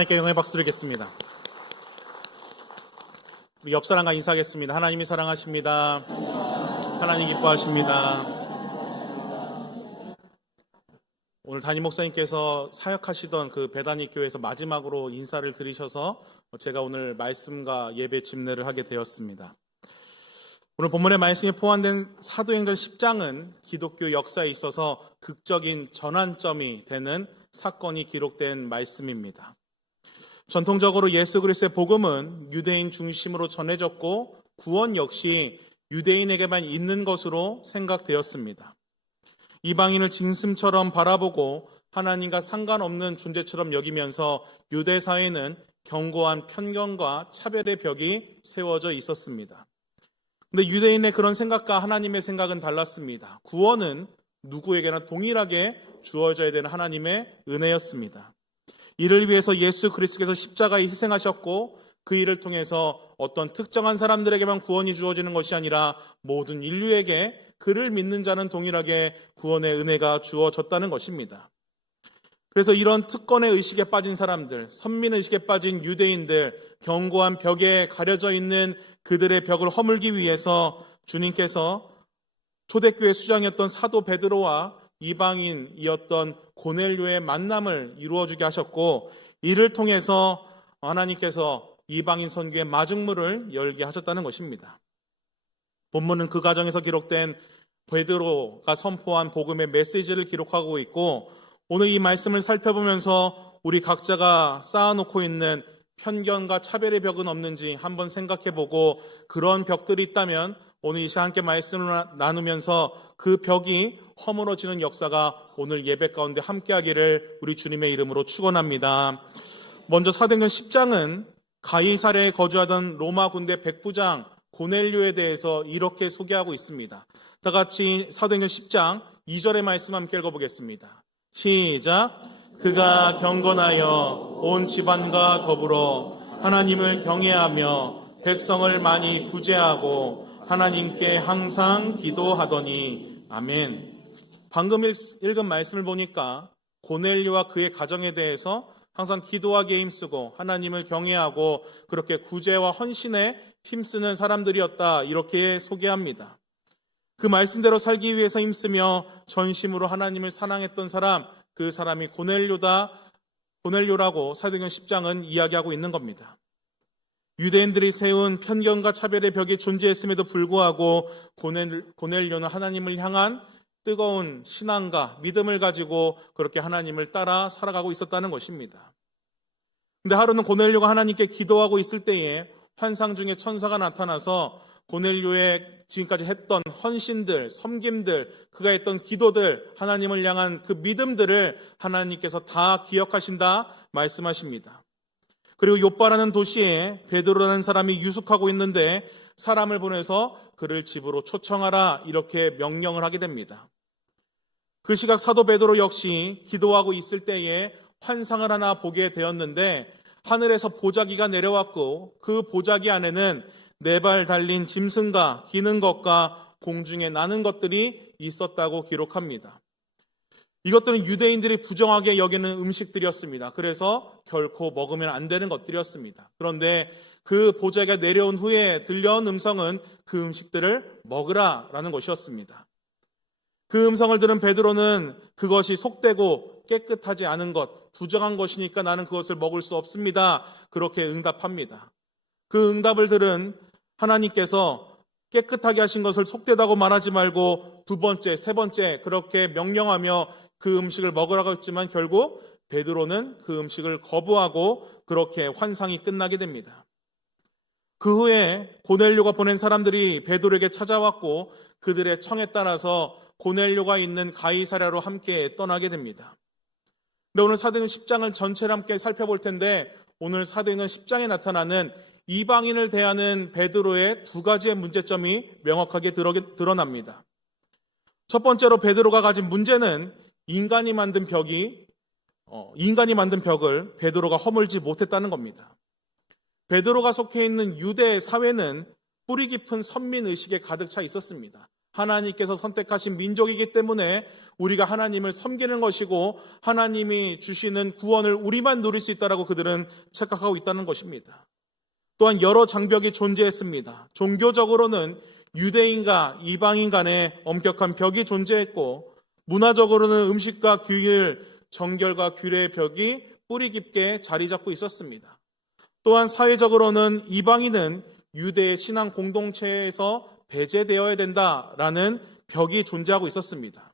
하나님께 영광의 박수 드리겠습니다. 우리 옆 사람과 인사하겠습니다. 하나님이 사랑하십니다. 하나님 기뻐하십니다. 오늘 담임 목사님께서 사역하시던 그 베다니 교회에서 마지막으로 인사를 드리셔서 제가 오늘 말씀과 예배 집례를 하게 되었습니다. 오늘 본문의 말씀에 포함된 사도행전 10장은 기독교 역사에 있어서 극적인 전환점이 되는 사건이 기록된 말씀입니다. 전통적으로 예수 그리스도의 복음은 유대인 중심으로 전해졌고 구원 역시 유대인에게만 있는 것으로 생각되었습니다. 이방인을 짐승처럼 바라보고 하나님과 상관없는 존재처럼 여기면서 유대 사회는 견고한 편견과 차별의 벽이 세워져 있었습니다. 그런데 유대인의 그런 생각과 하나님의 생각은 달랐습니다. 구원은 누구에게나 동일하게 주어져야 되는 하나님의 은혜였습니다. 이를 위해서 예수 그리스도께서 십자가에 희생하셨고 그 일을 통해서 어떤 특정한 사람들에게만 구원이 주어지는 것이 아니라 모든 인류에게 그를 믿는 자는 동일하게 구원의 은혜가 주어졌다는 것입니다. 그래서 이런 특권의 의식에 빠진 사람들, 선민의식에 빠진 유대인들, 견고한 벽에 가려져 있는 그들의 벽을 허물기 위해서 주님께서 초대교회 수장이었던 사도 베드로와 이방인이었던 고넬료의 만남을 이루어주게 하셨고 이를 통해서 하나님께서 이방인 선교의 마중물을 열게 하셨다는 것입니다. 본문은 그 과정에서 기록된 베드로가 선포한 복음의 메시지를 기록하고 있고 오늘 이 말씀을 살펴보면서 우리 각자가 쌓아놓고 있는 편견과 차별의 벽은 없는지 한번 생각해보고 그런 벽들이 있다면 오늘 이 시간 함께 말씀을 나누면서 그 벽이 허물어지는 역사가 오늘 예배 가운데 함께하기를 우리 주님의 이름으로 축원합니다. 먼저 사도행전 10장은 가이사랴에 거주하던 로마 군대 백부장 고넬료에 대해서 이렇게 소개하고 있습니다. 다 같이 사도행전 10장 2절의 말씀 함께 읽어보겠습니다. 시작. 그가 경건하여 온 집안과 더불어 하나님을 경외하며 백성을 많이 구제하고 하나님께 항상 기도하더니 아멘. 방금 읽은 말씀을 보니까 고넬료와 그의 가정에 대해서 항상 기도하기에 힘쓰고 하나님을 경외하고 그렇게 구제와 헌신에 힘쓰는 사람들이었다 이렇게 소개합니다. 그 말씀대로 살기 위해서 힘쓰며 전심으로 하나님을 사랑했던 사람, 그 사람이 고넬료라고 사도행전 10장은 이야기하고 있는 겁니다. 유대인들이 세운 편견과 차별의 벽이 존재했음에도 불구하고 고넬료는 하나님을 향한 뜨거운 신앙과 믿음을 가지고 그렇게 하나님을 따라 살아가고 있었다는 것입니다. 그런데 하루는 고넬료가 하나님께 기도하고 있을 때에 환상 중에 천사가 나타나서 고넬료의 지금까지 했던 헌신들, 섬김들, 그가 했던 기도들, 하나님을 향한 그 믿음들을 하나님께서 다 기억하신다 말씀하십니다. 그리고 요빠라는 도시에 베드로라는 사람이 유숙하고 있는데 사람을 보내서 그를 집으로 초청하라 이렇게 명령을 하게 됩니다. 그 시각 사도 베드로 역시 기도하고 있을 때에 환상을 하나 보게 되었는데 하늘에서 보자기가 내려왔고 그 보자기 안에는 4발 달린 짐승과 기는 것과 공중에 나는 것들이 있었다고 기록합니다. 이것들은 유대인들이 부정하게 여기는 음식들이었습니다. 그래서 결코 먹으면 안 되는 것들이었습니다. 그런데 그 보자기가 내려온 후에 들려온 음성은 그 음식들을 먹으라라는 것이었습니다. 그 음성을 들은 베드로는 그것이 속되고 깨끗하지 않은 것, 부정한 것이니까 나는 그것을 먹을 수 없습니다. 그렇게 응답합니다. 그 응답을 들은 하나님께서 깨끗하게 하신 것을 속되다고 말하지 말고 2번째, 3번째 그렇게 명령하며 그 음식을 먹으라고 했지만 결국 베드로는 그 음식을 거부하고 그렇게 환상이 끝나게 됩니다. 그 후에 고넬료가 보낸 사람들이 베드로에게 찾아왔고 그들의 청에 따라서 고넬료가 있는 가이사랴로 함께 떠나게 됩니다. 근데 오늘 사도행전 10장을 전체를 함께 살펴볼 텐데 오늘 사도행전 10장에 나타나는 이방인을 대하는 베드로의 2가지의 문제점이 명확하게 드러납니다. 첫 번째로 베드로가 가진 문제는 인간이 만든 벽을 베드로가 허물지 못했다는 겁니다. 베드로가 속해 있는 유대 사회는 뿌리 깊은 선민의식에 가득 차 있었습니다. 하나님께서 선택하신 민족이기 때문에 우리가 하나님을 섬기는 것이고 하나님이 주시는 구원을 우리만 누릴 수 있다라고 그들은 착각하고 있다는 것입니다. 또한 여러 장벽이 존재했습니다. 종교적으로는 유대인과 이방인 간에 엄격한 벽이 존재했고, 문화적으로는 음식과 규율, 정결과 규례의 벽이 뿌리 깊게 자리 잡고 있었습니다. 또한 사회적으로는 이방인은 유대의 신앙 공동체에서 배제되어야 된다라는 벽이 존재하고 있었습니다.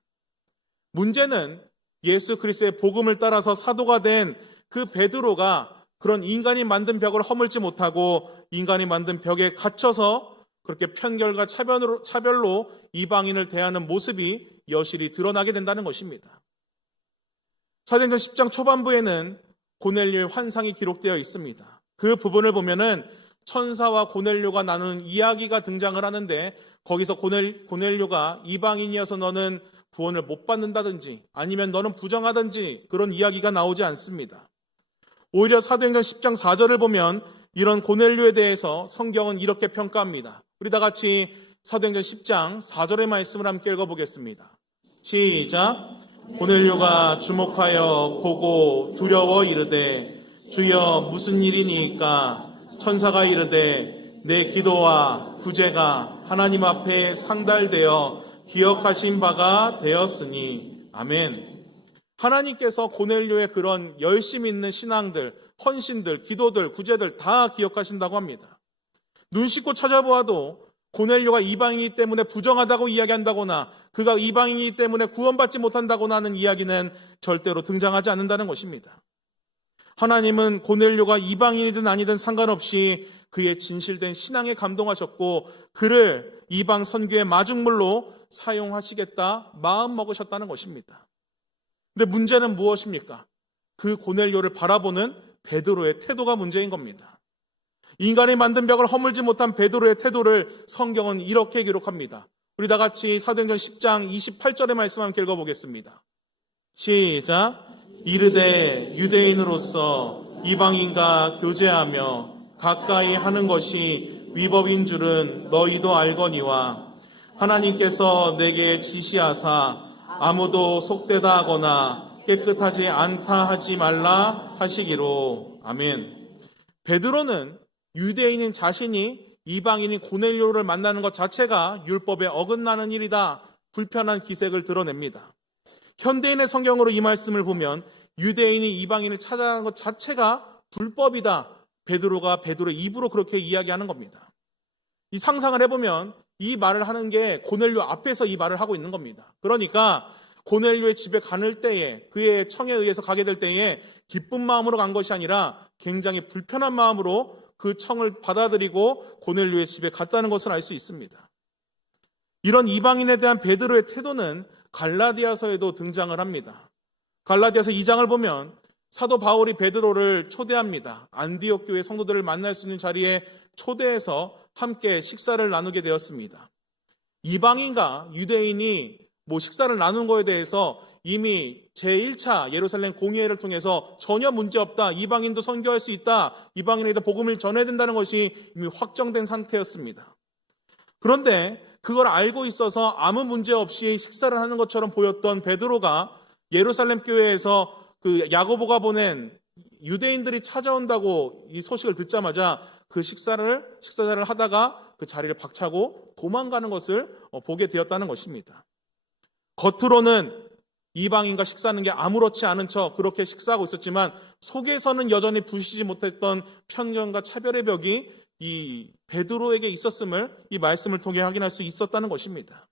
문제는 예수 그리스도의 복음을 따라서 사도가 된 그 베드로가 그런 인간이 만든 벽을 허물지 못하고 인간이 만든 벽에 갇혀서 그렇게 편결과 차별로 이방인을 대하는 모습이 여실히 드러나게 된다는 것입니다. 사도행전 10장 초반부에는 고넬료의 환상이 기록되어 있습니다. 그 부분을 보면은 천사와 고넬료가 나누는 이야기가 등장을 하는데, 거기서 고넬료가 이방인이어서 너는 구원을 못 받는다든지 아니면 너는 부정하든지 그런 이야기가 나오지 않습니다. 오히려 사도행전 10장 4절을 보면 이런 고넬료에 대해서 성경은 이렇게 평가합니다. 우리 다 같이 사도행전 10장 4절의 말씀을 함께 읽어보겠습니다. 시작. 고넬료가 주목하여 보고 두려워 이르되 주여 무슨 일이니까? 천사가 이르되 내 기도와 구제가 하나님 앞에 상달되어 기억하신 바가 되었으니. 아멘. 하나님께서 고넬료의 그런 열심 있는 신앙들, 헌신들, 기도들, 구제들 다 기억하신다고 합니다. 눈 씻고 찾아보아도 고넬료가 이방인이기 때문에 부정하다고 이야기한다거나 그가 이방인이기 때문에 구원받지 못한다거나 하는 이야기는 절대로 등장하지 않는다는 것입니다. 하나님은 고넬료가 이방인이든 아니든 상관없이 그의 진실된 신앙에 감동하셨고 그를 이방 선교의 마중물로 사용하시겠다 마음 먹으셨다는 것입니다. 근데 문제는 무엇입니까? 그 고넬료를 바라보는 베드로의 태도가 문제인 겁니다. 인간이 만든 벽을 허물지 못한 베드로의 태도를 성경은 이렇게 기록합니다. 우리 다 같이 사도행전 10장 28절의 말씀 함께 읽어보겠습니다. 시작. 이르되 유대인으로서 이방인과 교제하며 가까이 하는 것이 위법인 줄은 너희도 알거니와 하나님께서 내게 지시하사 아무도 속되다 하거나 깨끗하지 않다 하지 말라 하시기로. 아멘. 베드로는 유대인인 자신이 이방인인 고넬료를 만나는 것 자체가 율법에 어긋나는 일이다, 불편한 기색을 드러냅니다. 현대인의 성경으로 이 말씀을 보면 유대인이 이방인을 찾아가는 것 자체가 불법이다, 베드로가 베드로의 입으로 그렇게 이야기하는 겁니다. 이 상상을 해보면 이 말을 하는 게 고넬료 앞에서 이 말을 하고 있는 겁니다. 그러니까 고넬료의 집에 가는 때에, 그의 청에 의해서 가게 될 때에 기쁜 마음으로 간 것이 아니라 굉장히 불편한 마음으로 그 청을 받아들이고 고넬료의 집에 갔다는 것을 알 수 있습니다. 이런 이방인에 대한 베드로의 태도는 갈라디아서에도 등장을 합니다. 갈라디아서 2장을 보면 사도 바울이 베드로를 초대합니다. 안디옥 교회 성도들을 만날 수 있는 자리에 초대해서 함께 식사를 나누게 되었습니다. 이방인과 유대인이 식사를 나눈 거에 대해서 이미 제1차 예루살렘 공의회를 통해서 전혀 문제없다, 이방인도 선교할 수 있다, 이방인에게 복음을 전해야 된다는 것이 이미 확정된 상태였습니다. 그런데 그걸 알고 있어서 아무 문제 없이 식사를 하는 것처럼 보였던 베드로가 예루살렘 교회에서 그 야고보가 보낸 유대인들이 찾아온다고 이 소식을 듣자마자 그 식사자를 하다가 그 자리를 박차고 도망가는 것을 보게 되었다는 것입니다. 겉으로는 이방인과 식사하는 게 아무렇지 않은 척 그렇게 식사하고 있었지만 속에서는 여전히 부시지 못했던 편견과 차별의 벽이 이 베드로에게 있었음을 이 말씀을 통해 확인할 수 있었다는 것입니다.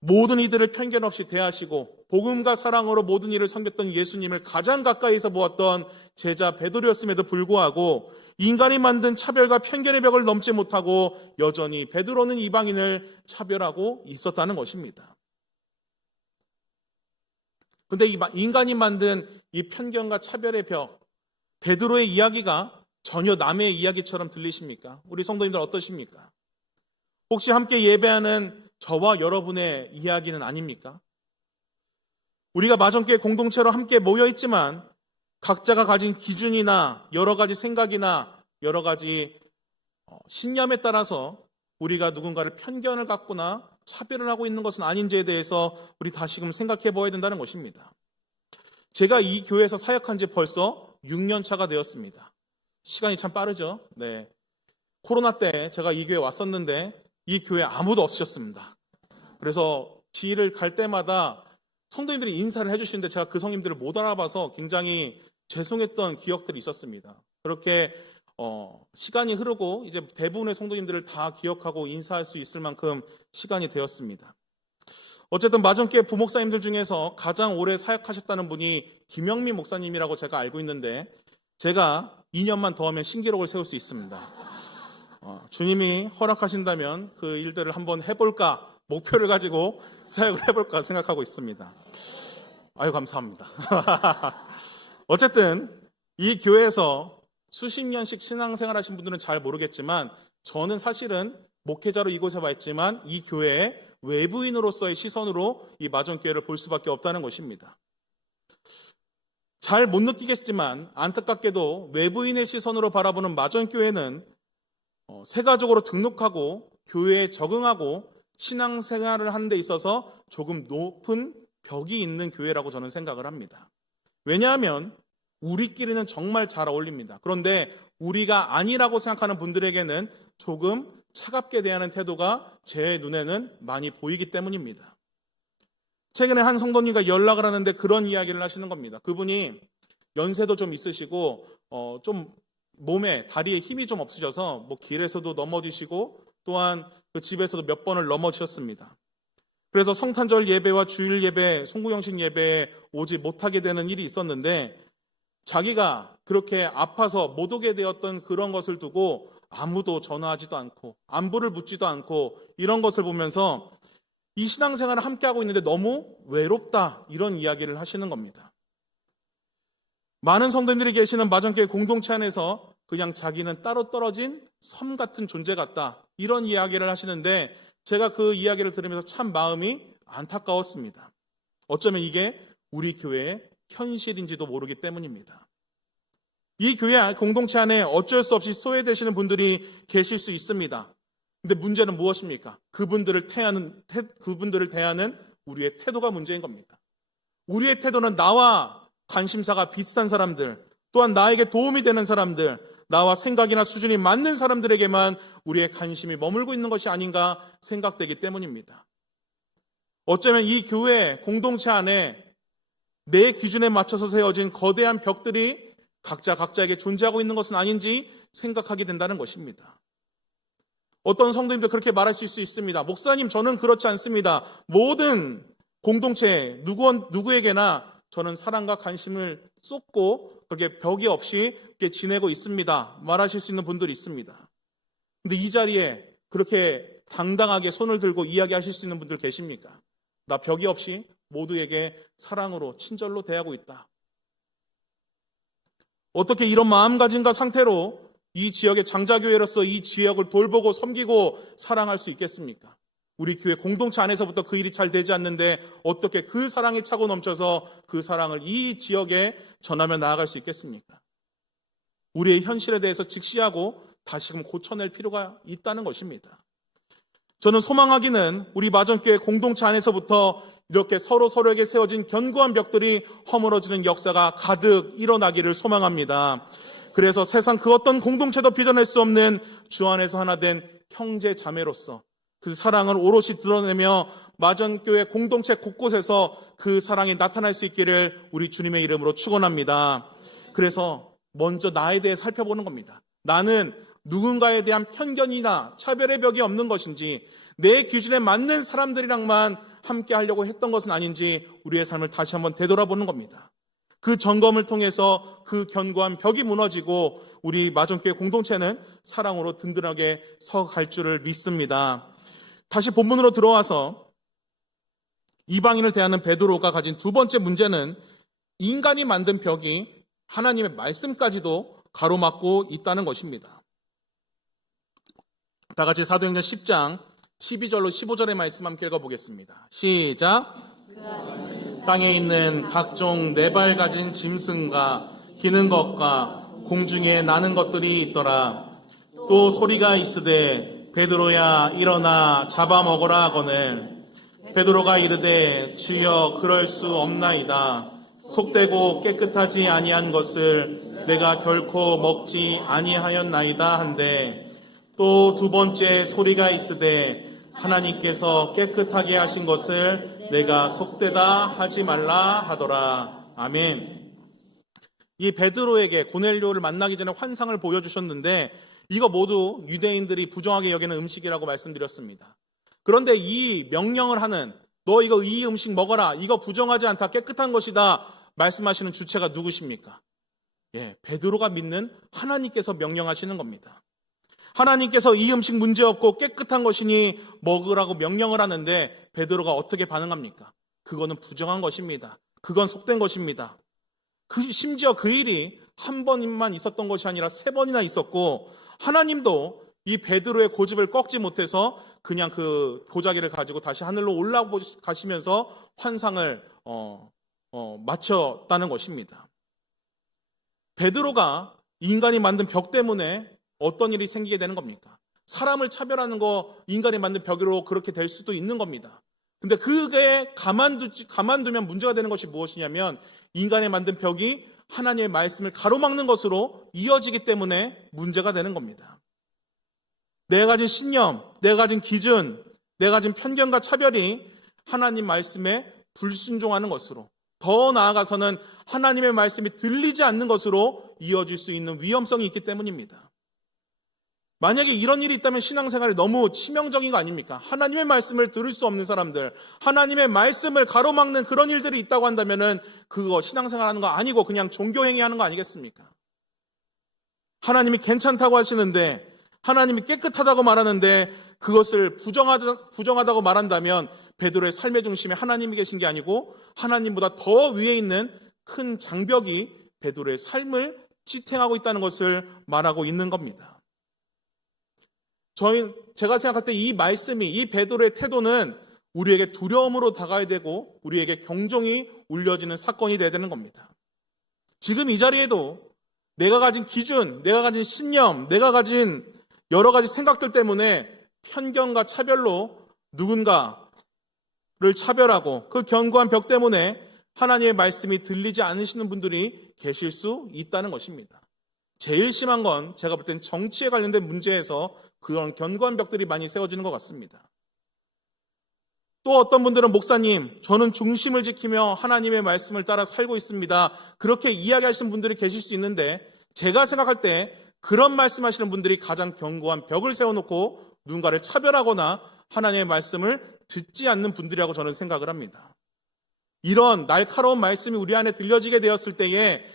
모든 이들을 편견 없이 대하시고 복음과 사랑으로 모든 일을 섬겼던 예수님을 가장 가까이서 보았던 제자 베드로였음에도 불구하고 인간이 만든 차별과 편견의 벽을 넘지 못하고 여전히 베드로는 이방인을 차별하고 있었다는 것입니다. 그런데 이 인간이 만든 이 편견과 차별의 벽, 베드로의 이야기가 전혀 남의 이야기처럼 들리십니까? 우리 성도님들 어떠십니까? 혹시 함께 예배하는 저와 여러분의 이야기는 아닙니까? 우리가 마정교회 공동체로 함께 모여있지만 각자가 가진 기준이나 여러 가지 생각이나 여러 가지 신념에 따라서 우리가 누군가를 편견을 갖거나 차별을 하고 있는 것은 아닌지에 대해서 우리 다시금 생각해 봐야 된다는 것입니다. 제가 이 교회에서 사역한 지 벌써 6년 차가 되었습니다. 시간이 참 빠르죠. 네. 코로나 때 제가 이 교회에 왔었는데 이 교회에 아무도 없으셨습니다. 그래서 길을 갈 때마다 성도님들이 인사를 해주시는데 제가 그 성님들을 못 알아봐서 굉장히 죄송했던 기억들이 있었습니다. 그렇게 시간이 흐르고 이제 대부분의 성도님들을 다 기억하고 인사할 수 있을 만큼 시간이 되었습니다. 어쨌든 마전교회 부목사님들 중에서 가장 오래 사역하셨다는 분이 김영미 목사님이라고 제가 알고 있는데 제가 2년만 더 하면 신기록을 세울 수 있습니다. 주님이 허락하신다면 그 일들을 한번 해볼까 목표를 가지고 사역을 해볼까 생각하고 있습니다. 아유 감사합니다. 어쨌든 이 교회에서 수십 년씩 신앙생활 하신 분들은 잘 모르겠지만 저는 사실은 목회자로 이곳에 와 있지만 이 교회에 외부인으로서의 시선으로 이 마전교회를 볼 수밖에 없다는 것입니다. 잘 못 느끼겠지만 안타깝게도 외부인의 시선으로 바라보는 마전교회는 세가족으로 등록하고 교회에 적응하고 신앙생활을 하는 데 있어서 조금 높은 벽이 있는 교회라고 저는 생각을 합니다. 왜냐하면 우리끼리는 정말 잘 어울립니다. 그런데 우리가 아니라고 생각하는 분들에게는 조금 차갑게 대하는 태도가 제 눈에는 많이 보이기 때문입니다. 최근에 한 성도님과 연락을 하는데 그런 이야기를 하시는 겁니다. 그분이 연세도 좀 있으시고 좀 몸에 다리에 힘이 좀 없으셔서 길에서도 넘어지시고 또한 그 집에서도 몇 번을 넘어지셨습니다. 그래서 성탄절 예배와 주일 예배, 송구영신 예배에 오지 못하게 되는 일이 있었는데 자기가 그렇게 아파서 못 오게 되었던 그런 것을 두고 아무도 전화하지도 않고 안부를 묻지도 않고 이런 것을 보면서 이 신앙생활을 함께하고 있는데 너무 외롭다 이런 이야기를 하시는 겁니다. 많은 성도님들이 계시는 마전교회 공동체 안에서 그냥 자기는 따로 떨어진 섬 같은 존재 같다 이런 이야기를 하시는데 제가 그 이야기를 들으면서 참 마음이 안타까웠습니다. 어쩌면 이게 우리 교회의 현실인지도 모르기 때문입니다. 이 교회 공동체 안에 어쩔 수 없이 소외되시는 분들이 계실 수 있습니다. 근데 문제는 무엇입니까? 그분들을 대하는 우리의 태도가 문제인 겁니다. 우리의 태도는 나와 관심사가 비슷한 사람들, 또한 나에게 도움이 되는 사람들, 나와 생각이나 수준이 맞는 사람들에게만 우리의 관심이 머물고 있는 것이 아닌가 생각되기 때문입니다. 어쩌면 이 교회 공동체 안에 내 기준에 맞춰서 세워진 거대한 벽들이 각자에게 존재하고 있는 것은 아닌지 생각하게 된다는 것입니다. 어떤 성도님들 그렇게 말하실 수 있습니다. 목사님, 저는 그렇지 않습니다. 모든 공동체 누구에게나 저는 사랑과 관심을 쏟고 그렇게 벽이 없이 그렇게 지내고 있습니다. 말하실 수 있는 분들이 있습니다. 근데 이 자리에 그렇게 당당하게 손을 들고 이야기하실 수 있는 분들 계십니까? 나 벽이 없이 모두에게 사랑으로 친절로 대하고 있다. 어떻게 이런 마음가짐과 상태로 이 지역의 장자교회로서 이 지역을 돌보고 섬기고 사랑할 수 있겠습니까? 우리 교회 공동체 안에서부터 그 일이 잘 되지 않는데 어떻게 그 사랑이 차고 넘쳐서 그 사랑을 이 지역에 전하며 나아갈 수 있겠습니까? 우리의 현실에 대해서 직시하고 다시금 고쳐낼 필요가 있다는 것입니다. 저는 소망하기는 우리 마전교회 공동체 안에서부터 이렇게 서로에게 세워진 견고한 벽들이 허물어지는 역사가 가득 일어나기를 소망합니다. 그래서 세상 그 어떤 공동체도 빚어낼 수 없는 주 안에서 하나 된 형제 자매로서 그 사랑을 오롯이 드러내며 마전교회 공동체 곳곳에서 그 사랑이 나타날 수 있기를 우리 주님의 이름으로 축원합니다. 그래서 먼저 나에 대해 살펴보는 겁니다. 나는 누군가에 대한 편견이나 차별의 벽이 없는 것인지 내 기준에 맞는 사람들이랑만 함께 하려고 했던 것은 아닌지 우리의 삶을 다시 한번 되돌아보는 겁니다. 그 점검을 통해서 그 견고한 벽이 무너지고 우리 마전교회 공동체는 사랑으로 든든하게 서갈 줄을 믿습니다. 다시 본문으로 들어와서 이방인을 대하는 베드로가 가진 두 번째 문제는 인간이 만든 벽이 하나님의 말씀까지도 가로막고 있다는 것입니다. 다 같이 사도행전 10장 12절로 15절의 말씀 함께 읽어보겠습니다. 시작. 땅에 있는 각종 네 발 가진 짐승과 기는 것과 공중에 나는 것들이 있더라. 또 소리가 있으되 베드로야 일어나 잡아먹으라 하거늘 베드로가 이르되 주여 그럴 수 없나이다. 속되고 깨끗하지 아니한 것을 내가 결코 먹지 아니하였나이다 한데 또 두 번째 소리가 있으되 하나님께서 깨끗하게 하신 것을 내가 속되다 하지 말라 하더라. 아멘. 이 베드로에게 고넬료를 만나기 전에 환상을 보여주셨는데 이거 모두 유대인들이 부정하게 여기는 음식이라고 말씀드렸습니다. 그런데 이 명령을 하는 너 이거 이 음식 먹어라. 이거 부정하지 않다. 깨끗한 것이다. 말씀하시는 주체가 누구십니까? 베드로가 믿는 하나님께서 명령하시는 겁니다. 하나님께서 이 음식 문제없고 깨끗한 것이니 먹으라고 명령을 하는데 베드로가 어떻게 반응합니까? 그거는 부정한 것입니다. 그건 속된 것입니다. 심지어 그 일이 한 번만 있었던 것이 아니라 3번이나 있었고 하나님도 이 베드로의 고집을 꺾지 못해서 그냥 그 보자기를 가지고 다시 하늘로 올라가시면서 환상을 마쳤다는 것입니다. 베드로가 인간이 만든 벽 때문에 어떤 일이 생기게 되는 겁니까? 사람을 차별하는 거 인간이 만든 벽으로 그렇게 될 수도 있는 겁니다. 근데 그게 가만두면 문제가 되는 것이 무엇이냐면 인간이 만든 벽이 하나님의 말씀을 가로막는 것으로 이어지기 때문에 문제가 되는 겁니다. 내가 가진 신념, 내가 가진 기준, 내가 가진 편견과 차별이 하나님 말씀에 불순종하는 것으로 더 나아가서는 하나님의 말씀이 들리지 않는 것으로 이어질 수 있는 위험성이 있기 때문입니다. 만약에 이런 일이 있다면 신앙생활이 너무 치명적인 거 아닙니까? 하나님의 말씀을 들을 수 없는 사람들, 하나님의 말씀을 가로막는 그런 일들이 있다고 한다면은 그거 신앙생활하는 거 아니고 그냥 종교행위 하는 거 아니겠습니까? 하나님이 괜찮다고 하시는데 하나님이 깨끗하다고 말하는데 그것을 부정하다고 말한다면 베드로의 삶의 중심에 하나님이 계신 게 아니고 하나님보다 더 위에 있는 큰 장벽이 베드로의 삶을 지탱하고 있다는 것을 말하고 있는 겁니다. 제가 생각할 때 이 말씀이, 이 베드로의 태도는 우리에게 두려움으로 다가야 되고 우리에게 경종이 울려지는 사건이 되어야 되는 겁니다. 지금 이 자리에도 내가 가진 기준, 내가 가진 신념, 내가 가진 여러 가지 생각들 때문에 편견과 차별로 누군가를 차별하고 그 견고한 벽 때문에 하나님의 말씀이 들리지 않으시는 분들이 계실 수 있다는 것입니다. 제일 심한 건 제가 볼 땐 정치에 관련된 문제에서 그런 견고한 벽들이 많이 세워지는 것 같습니다. 또 어떤 분들은 목사님, 저는 중심을 지키며 하나님의 말씀을 따라 살고 있습니다. 그렇게 이야기하시는 분들이 계실 수 있는데 제가 생각할 때 그런 말씀하시는 분들이 가장 견고한 벽을 세워놓고 누군가를 차별하거나 하나님의 말씀을 듣지 않는 분들이라고 저는 생각을 합니다. 이런 날카로운 말씀이 우리 안에 들려지게 되었을 때에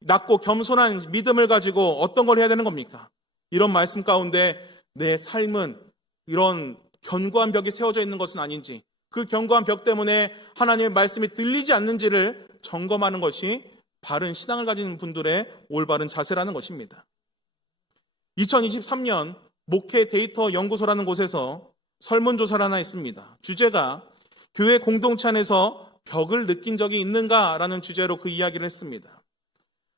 낮고 겸손한 믿음을 가지고 어떤 걸 해야 되는 겁니까? 이런 말씀 가운데 내 삶은 이런 견고한 벽이 세워져 있는 것은 아닌지, 그 견고한 벽 때문에 하나님의 말씀이 들리지 않는지를 점검하는 것이 바른 신앙을 가진 분들의 올바른 자세라는 것입니다. 2023년 목회 데이터 연구소라는 곳에서 설문조사를 하나 했습니다. 주제가 교회 공동체 안에서 벽을 느낀 적이 있는가라는 주제로 그 이야기를 했습니다.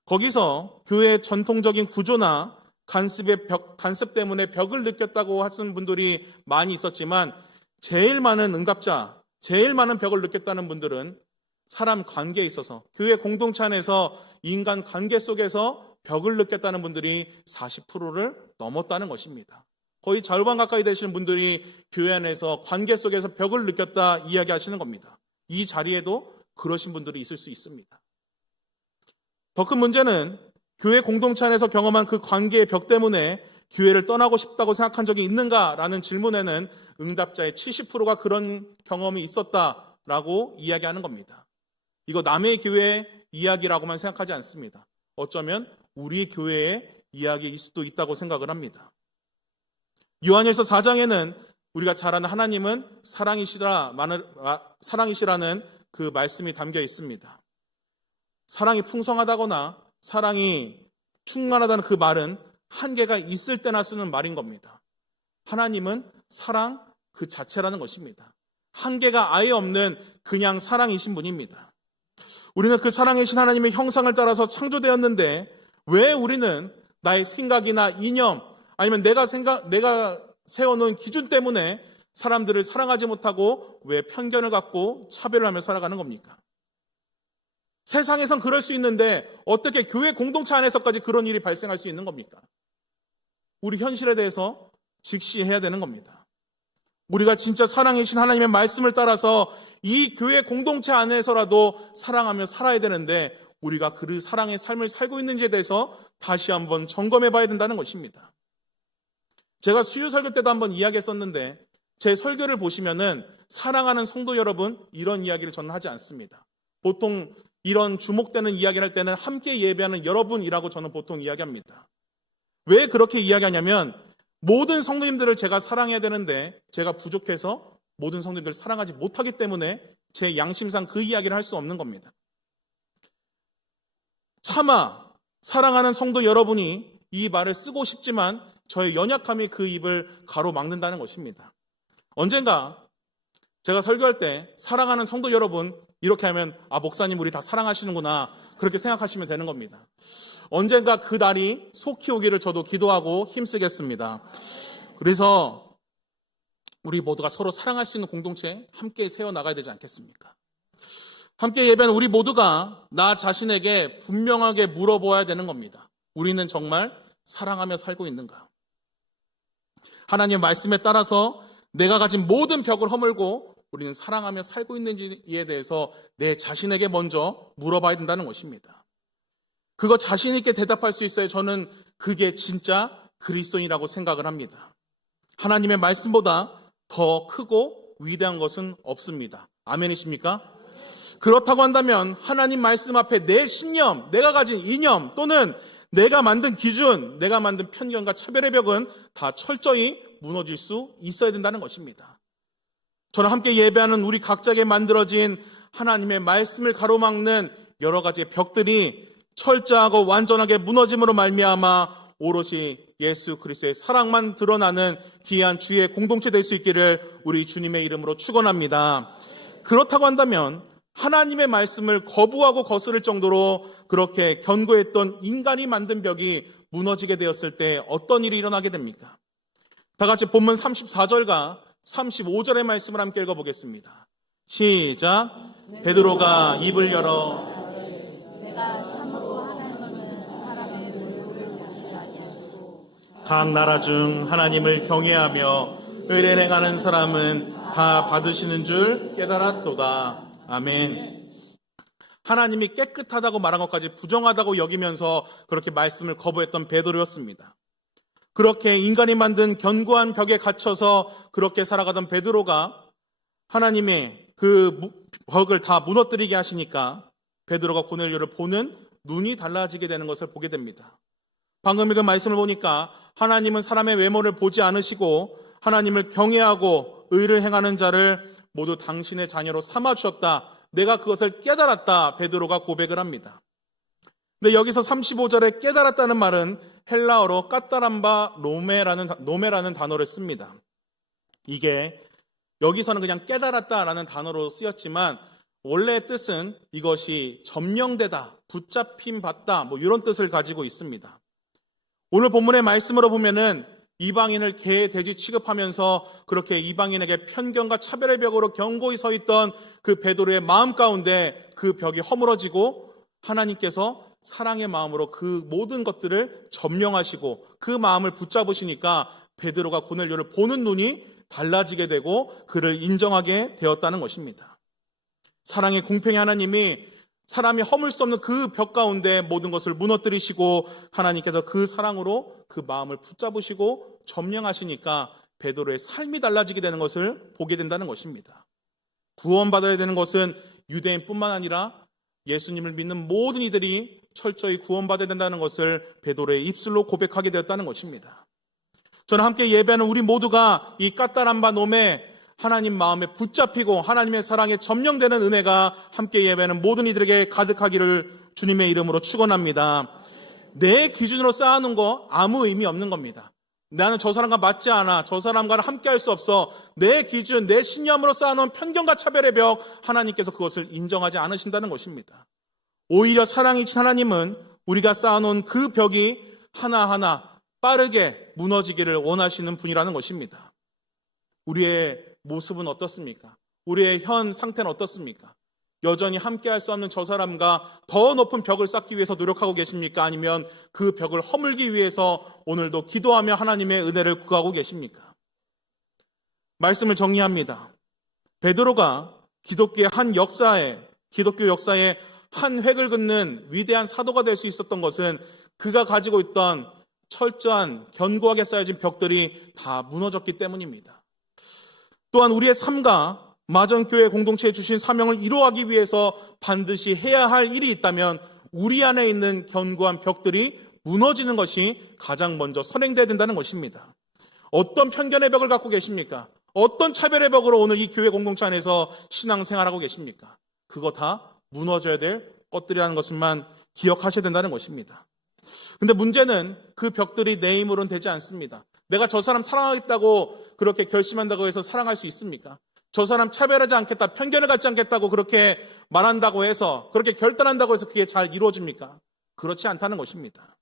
거기서 교회의 전통적인 구조나 간섭 때문에 벽을 느꼈다고 하시는 분들이 많이 있었지만 제일 많은 응답자, 제일 많은 벽을 느꼈다는 분들은 사람 관계에 있어서 교회 공동체 안에서 인간 관계 속에서 벽을 느꼈다는 분들이 40%를 넘었다는 것입니다. 거의 절반 가까이 되시는 분들이 교회 안에서 관계 속에서 벽을 느꼈다 이야기하시는 겁니다. 이 자리에도 그러신 분들이 있을 수 있습니다. 더 큰 문제는 교회 공동체 안에서 경험한 그 관계의 벽 때문에 교회를 떠나고 싶다고 생각한 적이 있는가라는 질문에는 응답자의 70%가 그런 경험이 있었다라고 이야기하는 겁니다. 이거 남의 교회 이야기라고만 생각하지 않습니다. 어쩌면 우리 교회의 이야기일 수도 있다고 생각을 합니다. 요한일서 4장에는 우리가 잘 아는 하나님은 사랑이시라는 그 말씀이 담겨 있습니다. 사랑이 풍성하다거나 사랑이 충만하다는 그 말은 한계가 있을 때나 쓰는 말인 겁니다. 하나님은 사랑 그 자체라는 것입니다. 한계가 아예 없는 그냥 사랑이신 분입니다. 우리는 그 사랑이신 하나님의 형상을 따라서 창조되었는데 왜 우리는 나의 생각이나 이념 아니면 내가 세워놓은 기준 때문에 사람들을 사랑하지 못하고 왜 편견을 갖고 차별을 하며 살아가는 겁니까? 세상에선 그럴 수 있는데 어떻게 교회 공동체 안에서까지 그런 일이 발생할 수 있는 겁니까? 우리 현실에 대해서 직시해야 되는 겁니다. 우리가 진짜 사랑이신 하나님의 말씀을 따라서 이 교회 공동체 안에서라도 사랑하며 살아야 되는데 우리가 그 사랑의 삶을 살고 있는지에 대해서 다시 한번 점검해 봐야 된다는 것입니다. 제가 수요 설교 때도 한번 이야기했었는데 제 설교를 보시면은 사랑하는 성도 여러분 이런 이야기를 저는 하지 않습니다. 보통 이런 주목되는 이야기를 할 때는 함께 예배하는 여러분이라고 저는 보통 이야기합니다. 왜 그렇게 이야기하냐면 모든 성도님들을 제가 사랑해야 되는데 제가 부족해서 모든 성도님들을 사랑하지 못하기 때문에 제 양심상 그 이야기를 할 수 없는 겁니다. 차마 사랑하는 성도 여러분이 이 말을 쓰고 싶지만 저의 연약함이 그 입을 가로막는다는 것입니다. 언젠가 제가 설교할 때 사랑하는 성도 여러분 이렇게 하면 목사님 우리 다 사랑하시는구나 그렇게 생각하시면 되는 겁니다. 언젠가 그 날이 속히 오기를 저도 기도하고 힘쓰겠습니다. 그래서 우리 모두가 서로 사랑할 수 있는 공동체 함께 세워나가야 되지 않겠습니까? 함께 예배하는 우리 모두가 나 자신에게 분명하게 물어보아야 되는 겁니다. 우리는 정말 사랑하며 살고 있는가? 하나님의 말씀에 따라서 내가 가진 모든 벽을 허물고 우리는 사랑하며 살고 있는지에 대해서 내 자신에게 먼저 물어봐야 된다는 것입니다. 그거 자신 있게 대답할 수 있어야 저는 그게 진짜 그리스도인이라고 생각을 합니다. 하나님의 말씀보다 더 크고 위대한 것은 없습니다. 아멘이십니까? 그렇다고 한다면 하나님 말씀 앞에 내 신념, 내가 가진 이념 또는 내가 만든 기준, 내가 만든 편견과 차별의 벽은 다 철저히 무너질 수 있어야 된다는 것입니다. 저는 함께 예배하는 우리 각자에게 만들어진 하나님의 말씀을 가로막는 여러 가지의 벽들이 철저하고 완전하게 무너짐으로 말미암아 오롯이 예수 그리스도의 사랑만 드러나는 귀한 주의 공동체 될 수 있기를 우리 주님의 이름으로 축원합니다. 그렇다고 한다면 하나님의 말씀을 거부하고 거스를 정도로 그렇게 견고했던 인간이 만든 벽이 무너지게 되었을 때 어떤 일이 일어나게 됩니까? 다 같이 본문 34절과 35절의 말씀을 함께 읽어보겠습니다. 시작. 베드로가 입을 열어 내가 참으로 하나님은 사람의 얼굴을 보지 아니하시고 각 나라 중 하나님을 경외하며 의를 행하는 사람은 다 받으시는 줄 깨달았도다. 아멘. 하나님이 깨끗하다고 말한 것까지 부정하다고 여기면서 그렇게 말씀을 거부했던 베드로였습니다. 그렇게 인간이 만든 견고한 벽에 갇혀서 그렇게 살아가던 베드로가 하나님의 그 벽을 다 무너뜨리게 하시니까 베드로가 고넬료를 보는 눈이 달라지게 되는 것을 보게 됩니다. 방금 읽은 말씀을 보니까 하나님은 사람의 외모를 보지 않으시고 하나님을 경외하고 의를 행하는 자를 모두 당신의 자녀로 삼아주셨다. 내가 그것을 깨달았다. 베드로가 고백을 합니다. 근데 여기서 35절에 깨달았다는 말은 헬라어로 까따람바 노메라는 단어를 씁니다. 이게 여기서는 그냥 깨달았다라는 단어로 쓰였지만 원래의 뜻은 이것이 점령되다, 붙잡힘 받다 이런 뜻을 가지고 있습니다. 오늘 본문의 말씀으로 보면은 이방인을 개, 돼지 취급하면서 그렇게 이방인에게 편견과 차별의 벽으로 견고히 서 있던 그 베드로의 마음 가운데 그 벽이 허물어지고 하나님께서 사랑의 마음으로 그 모든 것들을 점령하시고 그 마음을 붙잡으시니까 베드로가 고넬료를 보는 눈이 달라지게 되고 그를 인정하게 되었다는 것입니다. 사랑의 공평의 하나님이 사람이 허물 수 없는 그 벽 가운데 모든 것을 무너뜨리시고 하나님께서 그 사랑으로 그 마음을 붙잡으시고 점령하시니까 베드로의 삶이 달라지게 되는 것을 보게 된다는 것입니다. 구원받아야 되는 것은 유대인뿐만 아니라 예수님을 믿는 모든 이들이 철저히 구원받아야 된다는 것을 베드로의 입술로 고백하게 되었다는 것입니다. 저는 함께 예배하는 우리 모두가 이 까따람바 놈에 하나님 마음에 붙잡히고 하나님의 사랑에 점령되는 은혜가 함께 예배하는 모든 이들에게 가득하기를 주님의 이름으로 축원합니다. 내 기준으로 쌓아놓은 거 아무 의미 없는 겁니다. 나는 저 사람과 맞지 않아. 저 사람과는 함께 할 수 없어. 내 기준, 내 신념으로 쌓아놓은 편견과 차별의 벽 하나님께서 그것을 인정하지 않으신다는 것입니다. 오히려 사랑이신 하나님은 우리가 쌓아놓은 그 벽이 하나하나 빠르게 무너지기를 원하시는 분이라는 것입니다. 우리의 모습은 어떻습니까? 우리의 현 상태는 어떻습니까? 여전히 함께할 수 없는 저 사람과 더 높은 벽을 쌓기 위해서 노력하고 계십니까? 아니면 그 벽을 허물기 위해서 오늘도 기도하며 하나님의 은혜를 구하고 계십니까? 말씀을 정리합니다. 베드로가 기독교 역사에 한 획을 긋는 위대한 사도가 될 수 있었던 것은 그가 가지고 있던 철저한 견고하게 쌓여진 벽들이 다 무너졌기 때문입니다. 또한 우리의 삶과 마전교회 공동체에 주신 사명을 이루어가기 위해서 반드시 해야 할 일이 있다면 우리 안에 있는 견고한 벽들이 무너지는 것이 가장 먼저 선행돼야 된다는 것입니다. 어떤 편견의 벽을 갖고 계십니까? 어떤 차별의 벽으로 오늘 이 교회 공동체 안에서 신앙생활하고 계십니까? 그거 다 무너져야 될 것들이라는 것만 기억하셔야 된다는 것입니다. 근데 문제는 그 벽들이 내 힘으로는 되지 않습니다. 내가 저 사람 사랑하겠다고 그렇게 결심한다고 해서 사랑할 수 있습니까? 저 사람 차별하지 않겠다, 편견을 갖지 않겠다고 그렇게 말한다고 해서, 그렇게 결단한다고 해서 그게 잘 이루어집니까? 그렇지 않다는 것입니다.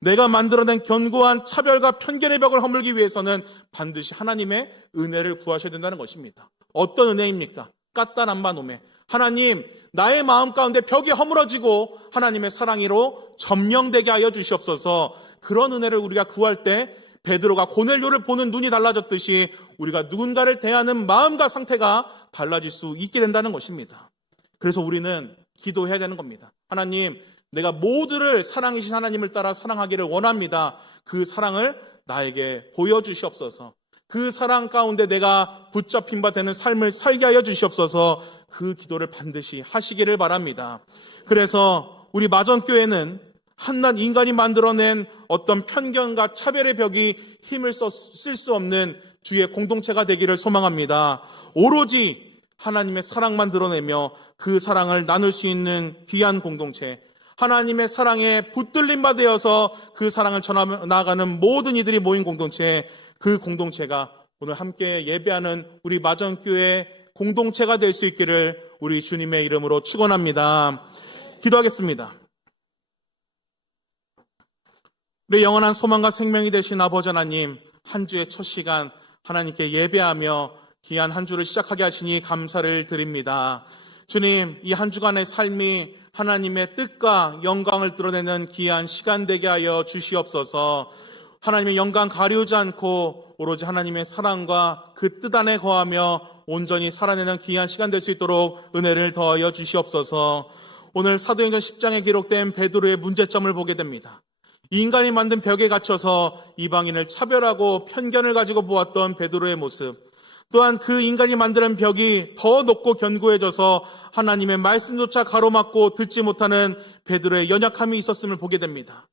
내가 만들어낸 견고한 차별과 편견의 벽을 허물기 위해서는 반드시 하나님의 은혜를 구하셔야 된다는 것입니다. 어떤 은혜입니까? 까따람바 노메. 하나님, 나의 마음 가운데 벽이 허물어지고 하나님의 사랑으로 점령되게 하여 주시옵소서. 그런 은혜를 우리가 구할 때 베드로가 고넬료를 보는 눈이 달라졌듯이 우리가 누군가를 대하는 마음과 상태가 달라질 수 있게 된다는 것입니다. 그래서 우리는 기도해야 되는 겁니다. 하나님, 내가 모두를 사랑이신 하나님을 따라 사랑하기를 원합니다. 그 사랑을 나에게 보여주시옵소서. 그 사랑 가운데 내가 붙잡힌 바 되는 삶을 살게 하여 주시옵소서. 그 기도를 반드시 하시기를 바랍니다. 그래서 우리 마전교회는 한낱 인간이 만들어낸 어떤 편견과 차별의 벽이 힘을 쓸 수 없는 주의 공동체가 되기를 소망합니다. 오로지 하나님의 사랑만 드러내며 그 사랑을 나눌 수 있는 귀한 공동체, 하나님의 사랑에 붙들림 바 되어서 그 사랑을 전해 나가는 모든 이들이 모인 공동체, 그 공동체가 오늘 함께 예배하는 우리 마전교회 공동체가 될 수 있기를 우리 주님의 이름으로 축원합니다. 기도하겠습니다. 우리 영원한 소망과 생명이 되신 아버지 하나님, 한 주의 첫 시간 하나님께 예배하며 귀한 한 주를 시작하게 하시니 감사를 드립니다. 주님, 이 한 주간의 삶이 하나님의 뜻과 영광을 드러내는 귀한 시간 되게 하여 주시옵소서. 하나님의 영광 가리우지 않고 오로지 하나님의 사랑과 그 뜻 안에 거하며 온전히 살아내는 귀한 시간 될 수 있도록 은혜를 더하여 주시옵소서. 오늘 사도행전 10장에 기록된 베드로의 문제점을 보게 됩니다. 인간이 만든 벽에 갇혀서 이방인을 차별하고 편견을 가지고 보았던 베드로의 모습, 또한 그 인간이 만드는 벽이 더 높고 견고해져서 하나님의 말씀조차 가로막고 듣지 못하는 베드로의 연약함이 있었음을 보게 됩니다.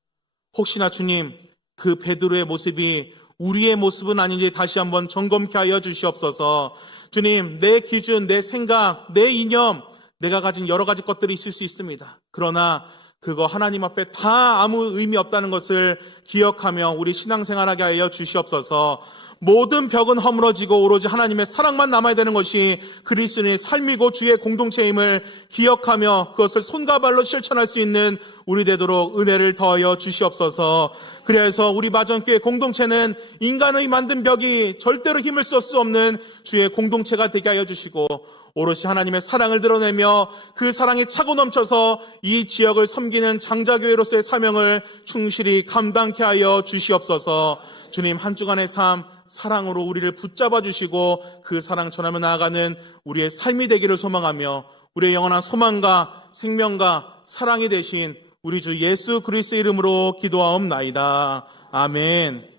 혹시나 주님, 그 베드로의 모습이 우리의 모습은 아닌지 다시 한번 점검케 하여 주시옵소서. 주님, 내 기준, 내 생각, 내 이념, 내가 가진 여러 가지 것들이 있을 수 있습니다. 그러나 그거 하나님 앞에 다 아무 의미 없다는 것을 기억하며 우리 신앙생활하게 하여 주시옵소서. 모든 벽은 허물어지고 오로지 하나님의 사랑만 남아야 되는 것이 그리스도인의 삶이고 주의 공동체임을 기억하며 그것을 손과 발로 실천할 수 있는 우리 되도록 은혜를 더하여 주시옵소서. 그래서 우리 마전교회 공동체는 인간의 만든 벽이 절대로 힘을 쓸 수 없는 주의 공동체가 되게 하여 주시고 오롯이 하나님의 사랑을 드러내며 그 사랑이 차고 넘쳐서 이 지역을 섬기는 장자교회로서의 사명을 충실히 감당케 하여 주시옵소서. 주님, 한 주간의 삶 사랑으로 우리를 붙잡아 주시고 그 사랑 전하며 나아가는 우리의 삶이 되기를 소망하며 우리의 영원한 소망과 생명과 사랑이 되신 우리 주 예수 그리스도의 이름으로 기도하옵나이다. 아멘.